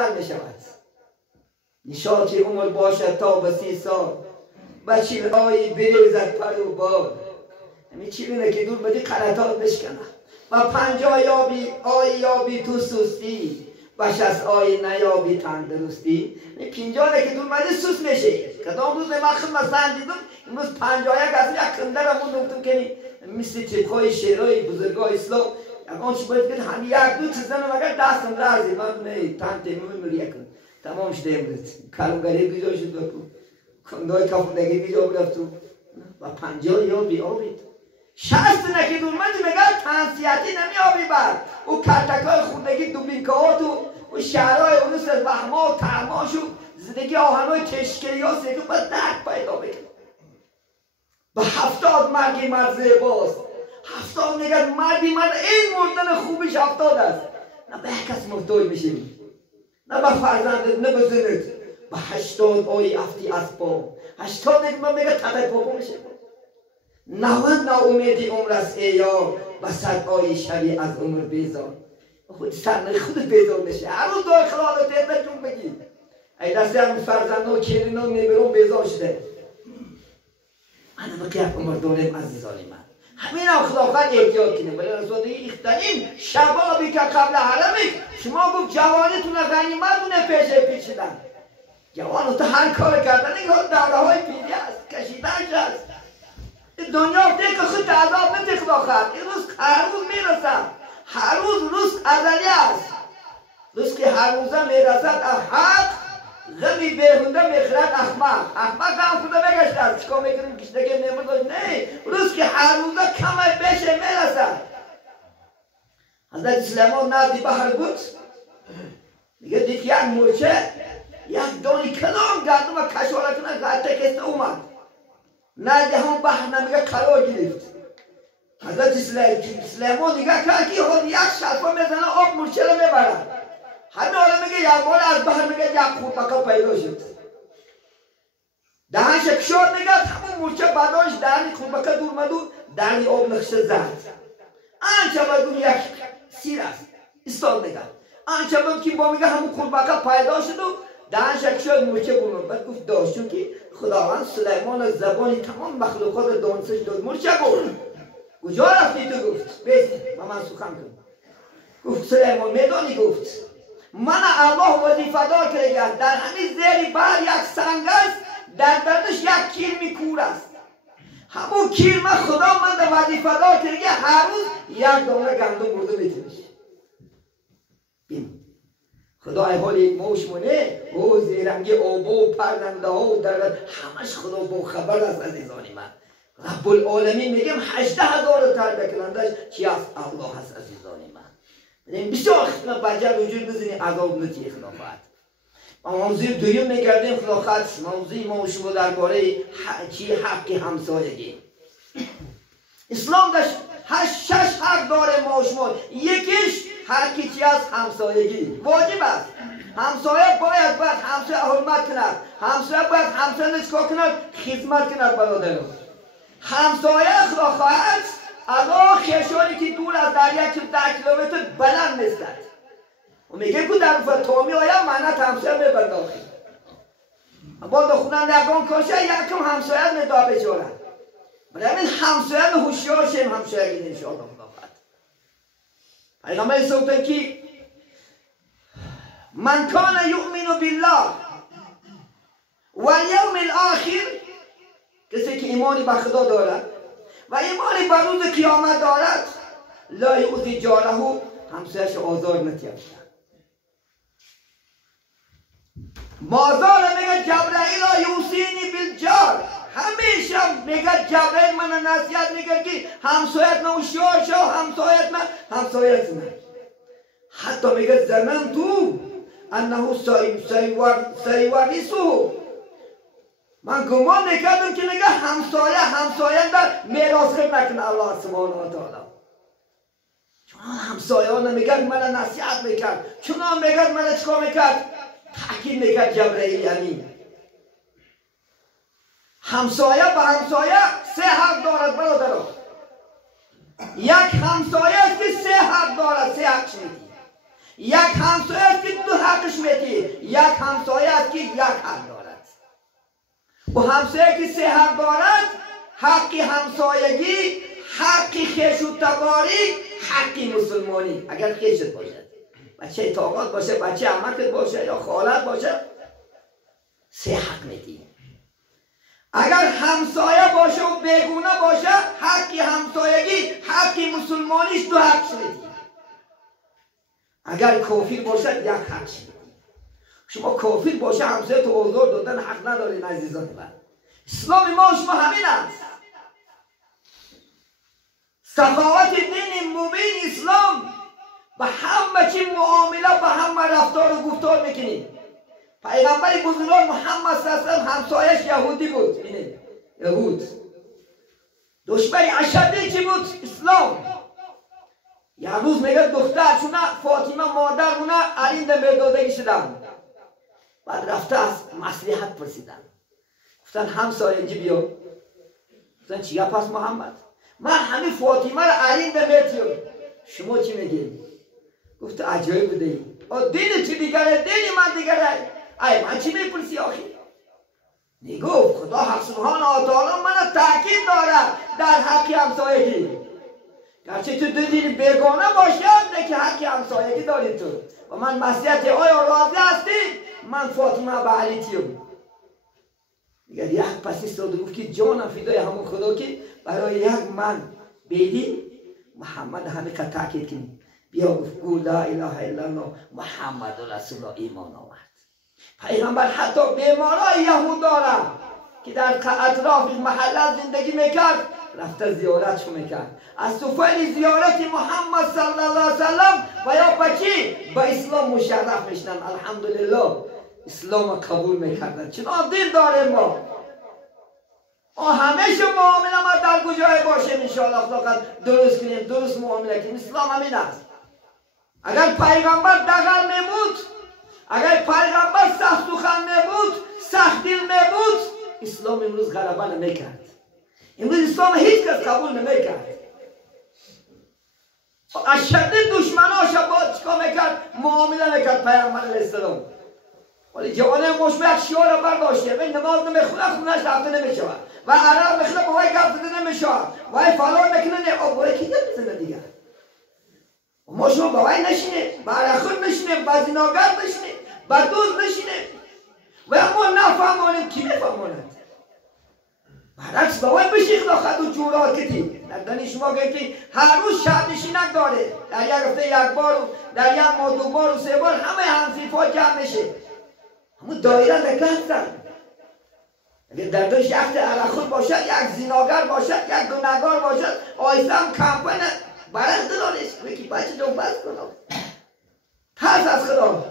می شود. نشاط عمر باشد تا به 30 سال و چیلهایی بریزد پر و بال. همین چیلونه که دور بدی غلطات بشکنه و 50 یابی تو سستی و 60 نیابی تندرستی. این 50 که دور بدی سوس میشه. کدام روز من خدمت سنجیدم امروز 50 از یک کندرمون نگفتم که مثل تیپ‌های شعرهای بزرگای اسلام اما چی باید که هم یک دو چیزن مگر دستم لرزی من نه تن تیمون میلیکن تمام شده امروز کلمگری بیجا شد بکن کندای کافندگی بیجا برفتو و 50 یابی آبید 60 نکی دورمند مگر تنسیتی نمی آبی بر او کلتکای خوردگی دوبینکه ها تو و شهرهای اونوست از وحما و تعماش و زندگی آهنهای تشکری ها سیکن باید درک پیدا بکن و 70 مرگی مرزه باست 70 نگه مردی مرد این مردن خوبیش 70 است نه به کس محتوی میشیم نه به فرزندت نه به زنت به 80 افتی اسبا 80 نگه من میگه تقی پاپا میشه 90 ناامیدی عمر است ای یار و 100 شبی از عمر بیزار خود سرنه خودت بیزار میشه هر روز دای خلالت ایتا جون بگی ای دسته همون فرزنده و کلینا میبرون بیزار شده انا بقیت عمر داریم عزیزان من همین هم خداوند احتیاط کنیم ولی رسول اختنین شبابی که قبل حرمی شما گفت جوانیتون غنیمتونه پیچیدن جوان تو هر کار کردن این دوره های پیری است کشیدنش است دنیا دیگه خود عذاب نده خداوند این روز هر روز میرسد هر روز ازلی است روز که هر روزه میرسد حق غمی بهونده میخرد احمق هم خدا بگشت است چکا میکنیم کشتگی نمید نه روز که هر روزه کمه بشه میرسد حضرت سلیمان نزدی بحر بود میگه دید یک مرچه یک دانی کلام گردم و کشوره کنه غلطه کسته اومد نزدی همون بحر نمیگه قرار گرفت حضرت سلیمان نگه کرد که خود یک شلپا میزنه آب مرچه رو میبرد همه حالا میگه یک بار از بحر میگه یک خورپکا پیدا شد دهنش کشار میگه همون مرچه بدانش دهنی خورپکا دور مدو دهنی آب نقشه زد آنچه بدون یک سیر است استاد میگه آنچه بدون که با میگه همون خورپکا پیدا شد و دهنش کشار مرچه برون بعد گفت داشت چون که خداوند سلیمان از زبانی تمام مخلوقات دانسش داد مرچه برون کجا رفتی تو گفت بیستی من سخن کنم گفت سلیمان میدانی گفت من الله وظیفه دار کرده در همین زیر بر یک سنگ است در دردش یک کیلمی کور است همون کیلم خدا من در وظیفه دار کرده هر روز یک دانه گندم مرده میتونش بین خدا حالی موش مونه او زیرنگی آبا و پرنده ها و درد همش خدا با خبر است عزیزانی من رب العالمین میگم 18,000 تربیه کنندش چی است الله هست عزیزانی من بسیار خدمت بجر وجود بزنی عذاب نتی خلافت موضوع دویم میگردیم خلافت موضوع ما شما درباره چی حق همسایگی اسلام داشت 6 حق داره ما شما یکیش حقی چی از همسایگی واجب است همسایه باید همسایه حرمت کند همسایه باید همسایه نسکا کند خدمت کند برادران همسایه خداخواهد از آن خیشانی که دور از دریا 10 کیلومتر بلند نیستند و میگه که در فتامی آیا معنی همسایه میبرداخی با دخونن درگان کاشه یکم همسایه ندا بچارن ولی همین همسایه هوشیار شیم همسایه گید انشاءالله خداوند پیغمبر سوتن که من کان یؤمن بالله والیوم الاخر کسی که ایمانی به خدا دارد و ایمانی بر روز قیامت دارد لا یؤذی جاره همسایش آزار نتیابد مازال میگه جبرائیل یوصینی بالجار همیشه میگه جبرائیل من نصیحت میگه که همسایت من هوشیار شو همسایت من حتی میگه زنن تو انه سیوریثه من گمان میکردم که میگه همسایه در میراث نکنه الله سبحانه و تعالی چون همسایه ها نمیگن من نصیحت میکرد چون میگن من چکا میکرد تحکیم میکرد جبرائیل امین همسایه به همسایه 3 حق دارد برادران یک همسایه است که 3 حق دارد 3 حق شنیدی یک همسایه است که دو حقش میتی، یک همسایه است که یک حق دارد. و همسایه که سه حق دارد، حق همسایگی، حق خویش و تباری، حق مسلمانی. اگر خویشت باشد، بچه طاقت باشه، بچه عمکت باشه یا خالت باشه، سه حق میتی. اگر همسایه باشه و بیگونه باشه، حق همسایگی، حق مسلمانیش دو حق میتی. اگر کافر باشد یک حق میتی. شما کافر باشه همسایه تو حضور دادن حق ندارین عزیزان من. اسلام ما شما همین است. سخاوت دین مبین اسلام به همه چی معامله، به همه رفتار و گفتار میکنیم. پیغمبر بزرگوار محمد صلی الله علیه و همسایش یهودی بود. ببینید یهود دشمن اشدی چی بود؟ اسلام. یک روز میگه دخترشونه فاطمه مادرونه علی در مردادگی شدن. بعد رفته از مصلحت پرسیدن، گفتن همسایگی بیا. گفتن چیه پس محمد؟ من همین فاطمه را علی در مرتیم، شما چی میگید؟ گفت عجایب بوده ای. دین چی دیگره؟ دین من دیگره. ای من چی میپرسی آخی؟ نگفت خدا حق سبحانه و تعالی من تاکید داره در حق همسایگی. گرچه تو دین بیگانه باشد که حق همسایگی داری تو. و من مسیحت آیا راضی هستی؟ من فاطمه به علی تیم. دیگر یک پسی ساد گفت که جانم فدای همون خدا که برای یک من بیدی محمد همه که تاکید کنی. بیا گفت گو لا اله الا الله محمد رسول الله ایمان آورد. پیغمبر حتی بیمارای یهود داره که در اطراف محله زندگی میکرد، رفته زیارتشو میکرد. از طفیل زیارت محمد صلی الله علیه وسلم و یا بچی به اسلام مشرف میشنن. الحمدلله اسلام قبول میکردن. چنان دل داریم ما همیشه معامله ما در کجای باشیم انشاءالله خدا درست کنیم، درست معامله کنیم. اسلام همین است. اگر پیغمبر دغل میبود، اگر پیغمبر سخت سخن میبود، سخت دل میبود، اسلام امروز غلبه نمیکرد. امروز اسلام هیچ کس قبول نمیکرد. اشد دشمناش با چیکار میکرد؟ معامله میکرد پیغمبر علیه السلام. ولی جوانه مشبه شیار رو برداشته، وی نماز نمیخونه، خونهش رفته نمیشود و عرب میخونه با وی گفت زده نمیشود و وی فلان میکنه آبوره کی نمیزنه دیگر. ما شما با وی نشینیم، با رخون نشینیم، با زناگر نشینیم، با دوز نشینیم و ما نفهمانیم. کی نفهماند؟ برعکس با وی بشیخ داخت و جورات کتی. نردانی شما گفتی هر روز شب نشینک داره، در یک هفته یک بار، در یک ماه دو بار و سه بار همه همسیفا جمع میشه. همون دایره نکردن. اگر در دوش یک عرخون باشد، یک زناگر باشد، یک گناهگار باشد، آیسته هم کمپین برند دارست یکی بچه جو بس کنم. ترس از خدا.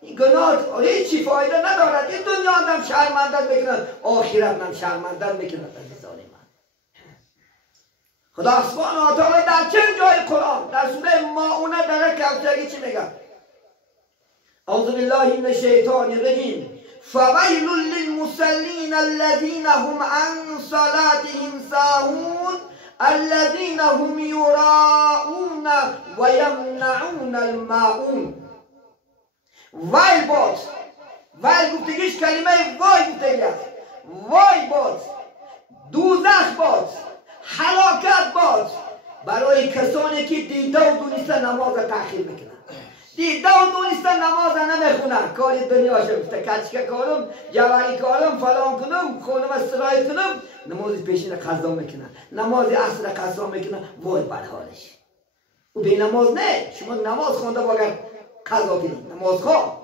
این گناه هیچی فایده ندارد. این دنیا هم شرمندت میکنند، آخرت هم شرمندت میکنند. خدا سبحانه و تعالی در چند جای قرآن در سوره ماعونه در کوثری چی میگه؟ اعوذ بالله من الشیطان الرجیم فویل للمصلین الذین هم عن صلاتهم ساهون الذین هم یراؤون و یمنعون الماعون. ویل باد، ویل گفتگیش کلمه وای گفتگی است. وای باد، دوزخ باد، هلاکت باد برای کسانی که دیده و دونسته نماز تأخیر میکنن. دیده و دونسته نماز نمیخونن، کاری دنیا شفته کچکه کارم، جواری کارم، فلان کنم، خونم استرایت کنم، نماز پیشین قضا میکنن، نماز عصر قضا میکنن. وای بر حالش. او به نماز نه، شما نماز خونده باید قضا کنید. نماز خواه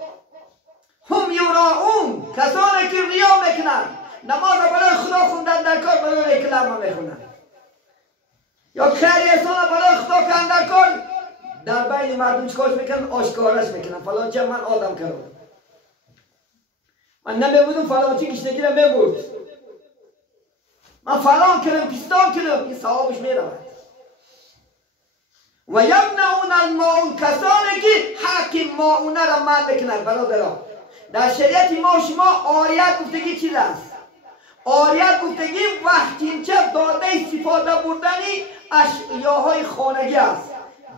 هم یراؤون، کسانی که ریا میکنن، نماز برای خدا خوندن در کار برای کلام میخونن، یا خیلی احسان برای خدا کن در کار در بین مردم چکارش میکنن؟ آشکارش میکنن. فلان چه من آدم کردم، من نمیبودم فلان چه گشنگی رو میبود، من فلان کردم پستان کردم، این ثوابش میرود. و یمنعون الماعون، کسانی که حق ماعونه را منع میکنن. برادران در شریعت ما شما عاریت گفتگی چیز است؟ عاریت گفتگی وقتی چه داده استفاده بردنی اشیاهای خانگی است.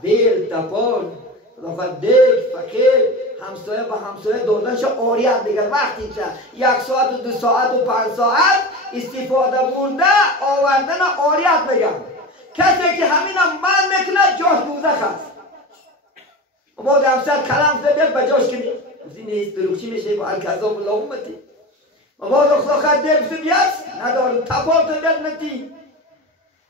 بیل، تپان، خداوند دیگ فقیر همسایه با همسایه دادنش آریت دیگر وقتی چه 1 ساعت و 2 ساعت و 5 ساعت استفاده برده آوردن آریت بگم کسی که همینم من میکنه جاش دوزخ است و بعد همسر کلم زده بیاد بجاش کنی گفتی نیست دروغچی میشه با الکذاب الله امتی و بعد خداوند دیگ بیاد ندارم تفاوت بیاد نتی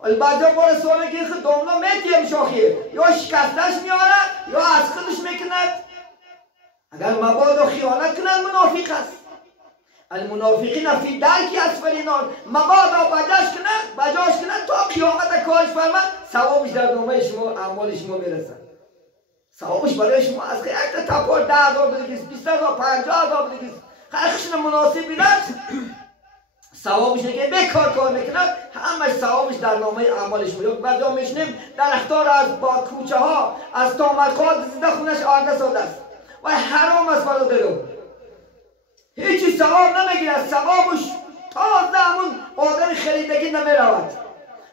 ولی بعضا بار سواله که خود دومنا میتیم شاخی یا شکستش میارد یا از خودش میکند اگر مبادا خیانت کند منافق است المنافقین فی درک اسفل نار مبادا بجاش کند تا قیامت کارش فرمد ثوابش در نامه شما اعمال شما میرسد ثوابش برای شما از که یک تپار 10,000 بدگیست 20,000 50,000 بدگیست خیلی مناسب بیرد ثوابش که بکار کار میکند همش ثوابش در نامه اعمالش میاد بعدا میشنیم در اختار از با کوچه ها از تامرخواد زیده خونش آرده ساده است و حرام است برادرم هیچی ثواب نمیگیرد ثوابش تا همون آدم خریدگی نمیرود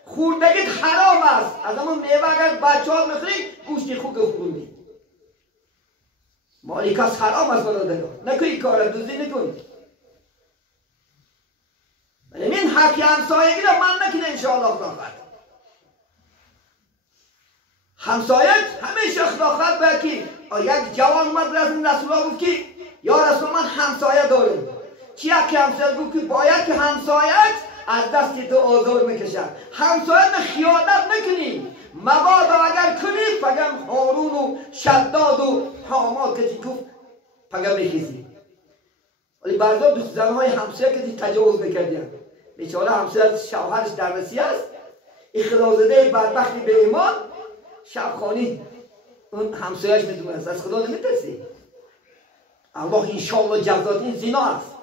خوردگیت حرام است از همون میوه اگر بچه ها میخوری گوشتی خوک خوردی مالی کس حرام است برادرم نکنی کار دوزی نکن این حقی همسایگی را من نکنه انشاءالله خداوند همسایت همیشه خداوند باید که یک جوان اومد رسول الله گفت که یا رسول من همسایه دارم چی که همسایت گفت که باید که همسایت از دست تو آزار میکشد همسایت خیانت نکنی مبادا اگر کنی پگم هارون و شداد و حاماد که گفت پگم میخیزی ولی بعضا زنهای همسایه که تجاوز میکردیم بیچاره همسایه شوهرش در رسی است اخلاصده بدبختی به ایمان شبخانی اون همسایهش میدونست از خدا نمیترسی الله انشاءالله جزات این زنا است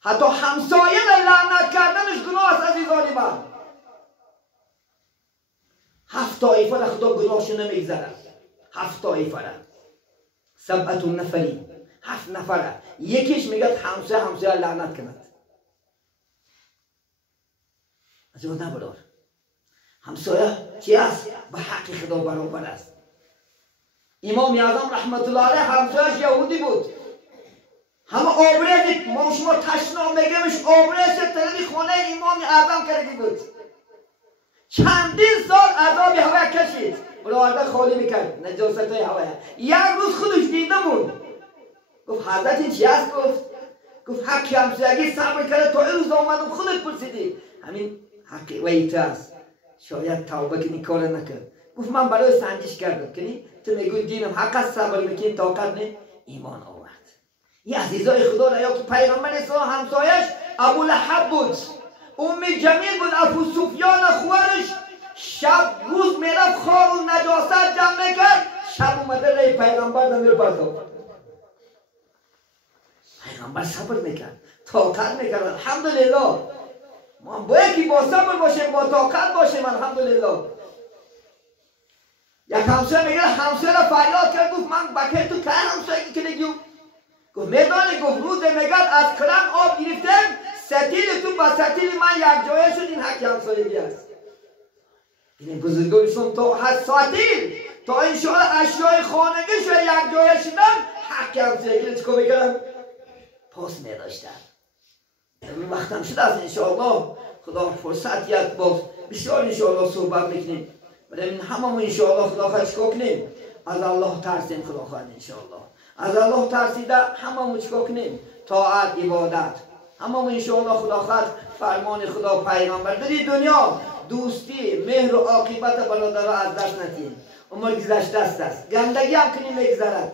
حتی همسایه را لعنت کردنش گناه است عزیزان من 7 طایفه را خدا گناهشو نمیگذرد 7 طایفه را 7 نفری 7 نفره یکیش میگه همسایه لعنت کند از اون نبرار همسایه چی است؟ به حق خدا برابر است امام اعظم رحمت الله علیه همسایه‌اش یهودی بود همه آبرز ما شما تشنا میگمش آبرز تلوی خانه امام اعظم کرده بود چندین سال عذاب هوا کشید برآورده خالی میکرد نجاست های هوا یک روز خودش دیده بود گفت حضرت این چی است؟ گفت حق همسایگی صبر کرده تا این روز آمدم خودت پرسیدی همین حقی و ایت است شاید توبه کنی کار نکرد گفت من برای سنجش کردم کنی تو میگوی دینم حق است صبر میکنی طاقت نه ایمان آورد یه عزیزای خدا را یا که پیغمبر اسلام همسایش ابو لهب بود جمیل بود ابو سفیان خوارش شب روز میرفت خار و نجاست جمع میکرد شب اومده رای پیغمبر نمیر پرداخت پیغمبر صبر میکرد طاقت میکرد الحمدلله ما باید که با صبر باشیم با طاقت باشیم الحمدلله یک همسایه میگه همسایه را فریاد کرد گفت من بکر تو که همسایه کنگی گفت میدانی گفت روز میگه از کرم آب گرفتم ستیل تو با ستیل من یک جایه شد این حق همسایگی است این بزرگان اسلام تا حد ساتیل تا انشاءالله اشیای خانگی شد یک جایه شدن حق همسایگی رو چکو میکردن پاس میداشتن این وقتم شد از انشاءالله خدا فرصت یک باز بسیار انشاءالله صحبت میکنیم برای این همه انشاءالله خدا خواهد چکو کنیم از الله ترسیم خدا خواهد انشاءالله از الله ترسیده همه چکو کنیم طاعت عبادت همه انشاءالله خدا خواهد فرمان خدا پیغمبر در دنیا دوستی مهر و عاقبت برادر از دست ندیم عمر گذشته است گندگی هم کنی میگذرد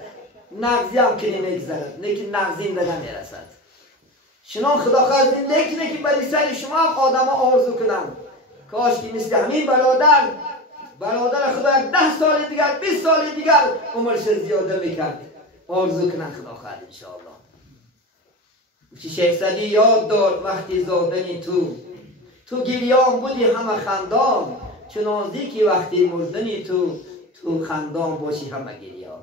نغزی هم کنی میگذرد لیکن نغزی زنده نمیرسد شنان خدا خواهد زنده کنه که برای سر شما هم آدم ها آرزو کنن کاش که مثل همین برادر خدا 10 سال دیگر 20 سال دیگر عمرش زیاده میکرد آرزو کنن خدا خواهد انشاءالله شیخ سعدی یاد دار وقتی زادنی تو گریان بودی همه خندان چنانزی که وقتی مردنی تو خندان باشی همه گریان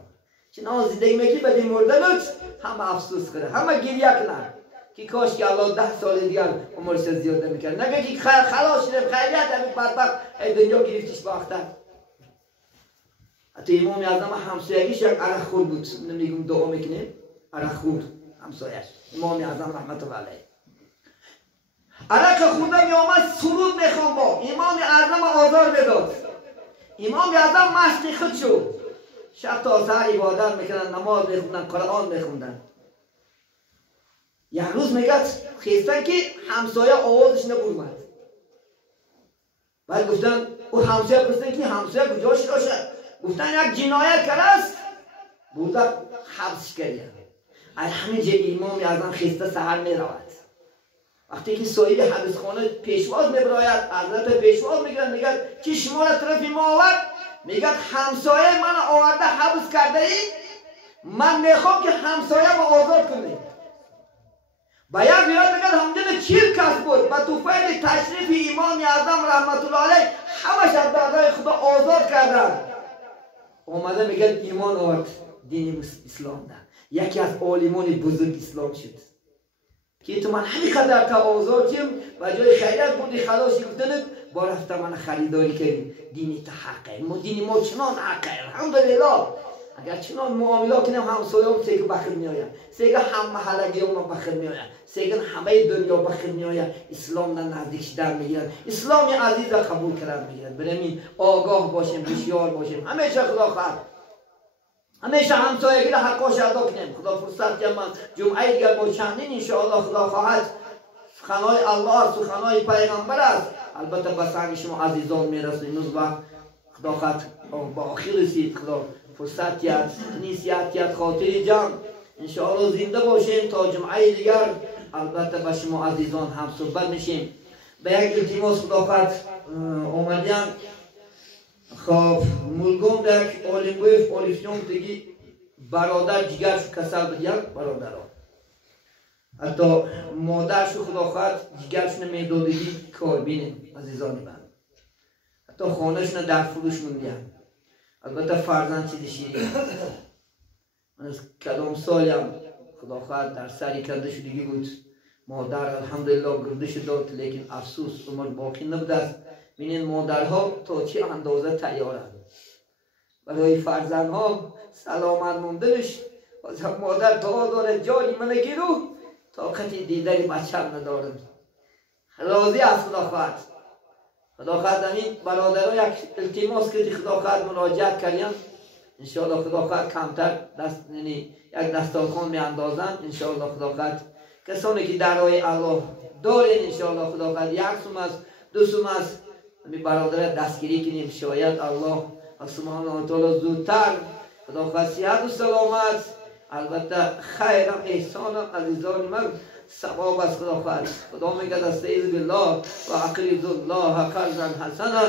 چنان زندگی میگی بدی مردنت همه افسوس کنه همه گریه کنن که کاش که الله 10 سال دیگر عمرش زیاده میکرد نگه که خلاص شده خیلیت همین بدبخت ای دنیا گرفتیش باختن حتی امام اعظم همسایگیش یک عرق خور بود، نمیگم دعا میکنه، عرق خور همسایش امام اعظم رحمت الله علیه. عرق خورده می آمد سرود میخوان با امام اعظم آزار بداد. امام اعظم مشت خود شد، شب تا سحر عبادت میکنن، نماز میخوندن، قرآن میخوندن. یک روز میگه خیستن که همسایه آوازش نبرمد. بعد گفتن او همسایه پرسیدن که همسایه کجاش راشه؟ گفتن یک جنایت کرده است، بوده حبس کرده. از همین جه امام اعظم خیسته سحر میرود. وقتی که صاحب حبس خانه پیشواز میبراید، حضرت پیشواز میگن که شما را طرف ما آورد؟ میگه همسایه من آورده حبس کرده ای، من میخوام که همسایه ما آزاد کنید. با یک بیاد میگه همجن چیر کس بود با توفیل تشریف امام اعظم رحمت الله علیه همش از دادای خدا آزاد کردن. اومده میگه ایمان آورد دین اسلام ده، یکی از عالمان بزرگ اسلام شد که تو من همین قدر تا آزاد شیم و جای خیریت بودی خلاصی گفتند با رفته من خریداری کردیم. دین تا حقه، ما دین ما چنان حقه الحمدلله. اگر چنان معامله کنیم همسایه هم سیگه بخیر میآید، سیگه هم محلگی هم بخیر میآید، سیگه همه دنیا بخیر میآید. اسلام در نزدیکش در میگیرد، اسلام عزیز را قبول کرد میگیرد. بریم آگاه باشیم، هوشیار باشیم، همیشه خدا خواهد، همیشه همسایگی را حقاش ادا کنیم. خدا فرصت که من جمعه دیگر با چندین انشاءالله خدا خواهد سخنهای الله، سخنهای پیغمبر است، البته به سنگ شما عزیزان میرسیم. امروز وقت خدا خواهد با آخر رسید. خدا فرصت کرد، نیسیت کرد، خاطر جمع انشاءالله زنده باشیم تا جمعه دیگر البته با شما عزیزان هم صحبت میشیم. به یک التماس خدا خواهد آمدیم. خب ملگم در آلمگوی آلیفیون دیگه برادر جگرش کسل بود، یک برادر ها حتی مادرش خدا خواهد جگرش نمیدادگی کار بینیم عزیزانی من. حتی خانهش نه در فروش موندیم. البته فرزند چیزی شیرین. من از کدام سالیم خدا خواهد در سری کرده شدگی بود. مادر الحمدلله گردش داد، لیکن افسوس عمر باقی نبوده است. بینین مادرها تا چه اندازه تیارند برای فرزندها سلامت موندنش. مادر دعا داره جانی من گیرو طاقت دیدن بچه‌ام ندارم. راضی از خدا خواهد. خدا خواهد همین برادرها یک التماس که خدا خواهد مراجعت کردیم انشاءالله خدا خواهد کمتر دست، یعنی یک دستارخوان می اندازن انشاءالله خدا خواهد. کسانی که در راه الله دارین انشاءالله خدا خواهد یک سوم است، دو سوم است، می برادر دستگیری کنیم. شاید الله سبحانه و تعالی زودتر خدا خواهد صحت و سلامت، البته خیرم احسانم عزیزان من ثواب از خدا خواهد. خدا میگه استعیذ بالله و اقرضوا الله قرضا حسنا،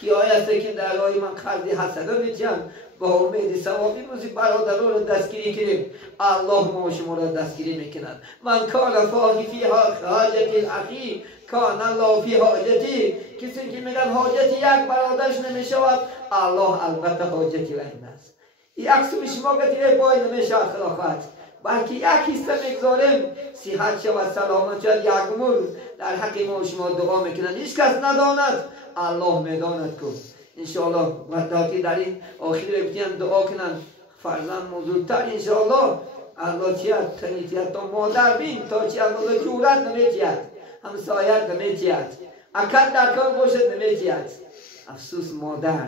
که آیت که در راه من قرض حسنه میتیم با امید ثوابی روزی برادران رو دستگیری کنیم. الله ما شما را دستگیری میکند. من کان فاهی فی حاجت الاخی کان الله فی حاجتی. کسی که میگن حاجت یک برادرش نمیشود، الله البته حاجتی و این است. یک سوی شما گتیره پای نمیشود خدا خواهد، بلکه یک حصه میگذاریم صحت شود، سلامت شود. یک عمر در حق ما شما دعا میکنن، هیچ کس نداند، الله میداند کن انشاءالله. وقتی در این آخری بتیم دعا کنن فرزند موضوعتر انشاءالله. الله چیت تنیتیت تا مادر بین تا چی الله جورت نمیتید، همسایت نمیتید، اکل در کار باشد نمیتید. افسوس مادر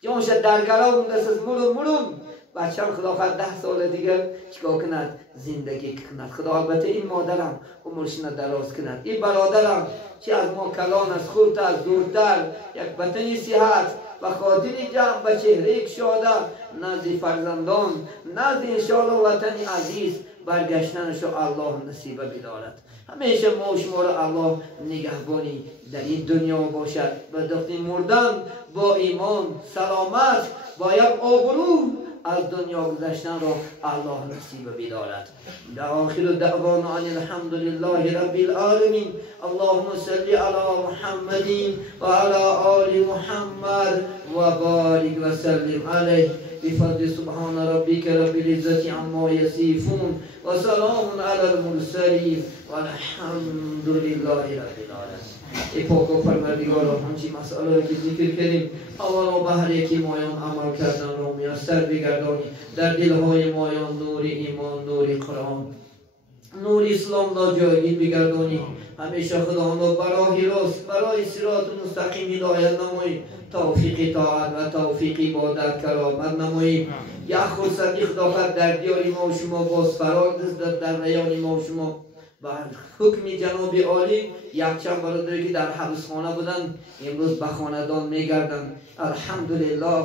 جانشد در گلا مونده از مرم بچه‌م خدا خواهد 10 سال دیگر چیکار کند؟ زندگی کند. خدا البته این مادرم عمرش دراز کند. این برادرم چه از ما کلان از خورتر دورتر یک بطنی صحت و خاطری جمع به چهره کشاده نزد فرزندان، نزد انشاءالله وطنی عزیز برگشتنشو الله نصیب بدارد. همیشه ما شما را الله نگهبانی در این دنیا باشد و دفن مردن با ایمان سلامت با یک آبرو از دنیا گذشتن را الله نصیب بدارد. در آخر دعوانا ان الحمد لله رب العالمین. اللهم صل علی محمد و علی آل محمد و بارک و سلم علیه بفضل سبحان ربک رب العزة عما یصفون و سلام علی المرسلین و الحمد لله رب العالمین. ای پاک و پروردگارا همچین مسئله که ذکر کردیم اولا به هر یکی مایان عمل کردن را میسر بگردانی در دلهای مایان نور ایمان نور قرآن نور اسلام را جایگیر بگردانی همیشه خدا را برای راست برای صراط مستقیم هدایت نمایی توفیق طاعت و توفیق عبادت کرامت نمایی یک فرصتی خداوند در دیار ما و شما باز فرار در میان ما و شما و حکم جناب عالی یک چند برادری که در حبسخانه بودند امروز به خاندان میگردند الحمدلله.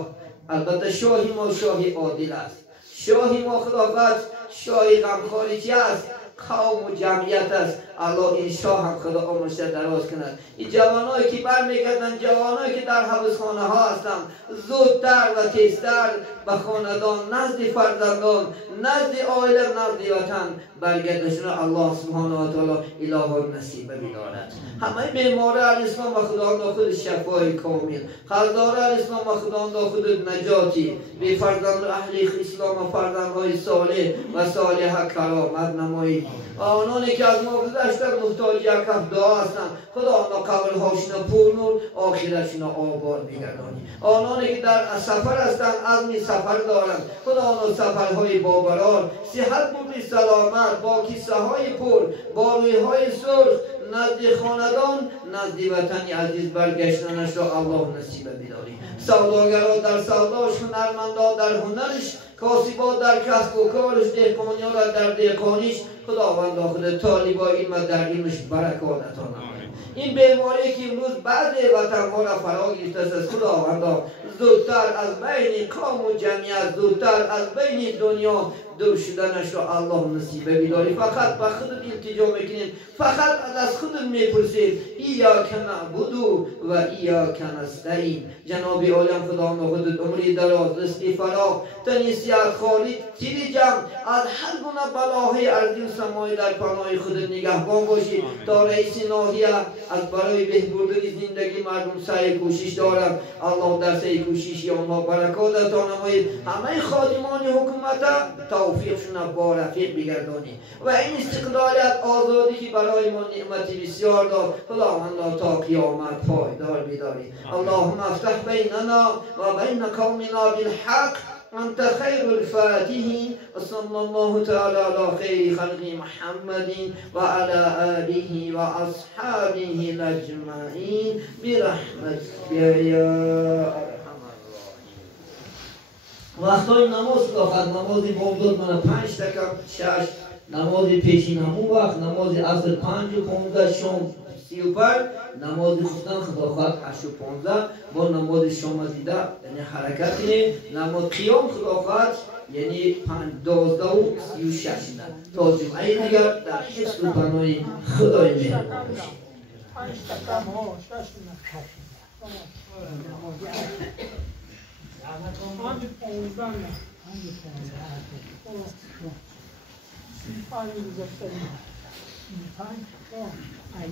البته شاهی ما شاهی عادل است، شاهی ما خداوند شاهی غمخواری چی است؟ قوم و جمعیت است. الله این شاه هم خدا عمرش دراز کند. این جوانایی که برمیگردن جوانایی که در حبسخانه ها هستند زودتر و تیزتر به خاندان نزد فرزندان نزد عائله نزد وطن برگردشون الله سبحانه و تعالی اله نصیب بدارد. همه بیمار الاسلام و خدا خود شفای کامل قدار الاسلام و خدا خود نجاتی به فرزند اهل اسلام و فرزندهای صالح و صالحه کرامت نمایی. آنانی که از ما گذشتن محتاج یک کف دعا هستند خدا آنها قبرهاشون پر نور آخرتشون آباد بگردانی. آنانی که در سفر هستند عزم سفر دارند خدا آنها سفرهای بابرار صحت بود سلامت با کیسه های پر با روی های سرخ نزد خاندان نزد وطن عزیز برگشتنش را الله نصیب بداری. سوداگران در سوداش، هنرمندان در هنرش، کاسبان در کسب و کارش، دهقانیان در دهقانیش خداوند خود طالبای علم در علمش برکات عطا نماید. این بیماری که امروز بعضی وطنها را فرا گرفته است خداوند زودتر از بین قوم و جمعیت زودتر از بین دنیا دور شدنش را الله نصیب بداری. فقط به خودت التجا میکنیم، فقط از خودت میپرسیم ایاک نعبد و ایاک نستعین. جناب عالم خدا خودت عمری دراز رزق فراخ تنیسیت خالد تیری جمع از هر گونه بلاهای ارضی و سمایی در پناه خودت نگهبان باشی تا رئیس ناحیه از برای بهبودی زندگی مردم سعی کوشش دارم. الله در سعی کوشش آنها برکات عطا نماید. همه خادمان حکومت توفیقشون با رفیق بگردانی و این استقلالیت آزادی که برای ما نعمتی بسیار داد خداوند تا قیامت پایدار بداری. اللهم افتح بیننا و بین قومنا بالحق انت خیر الفاتحین و صلی الله تعالی علی خیر خلق محمد و علی آله و اصحابه اجمعین برحمتک یا ارحم الراحمین. وقتای نماز خواهد نمازی بامداد من 5 دقیقه 6 نمازی پیشین همون وقت نمازی عصر 5 و 15 شام 35 نماز خفتن خدا خواهد 8 و 15 با نماز شام دیده یعنی حرکت نماز قیام خدا خواهد یعنی 12 و 36 تا جمعه دیگر در حفظ و پناه خدای مهربان باشید. I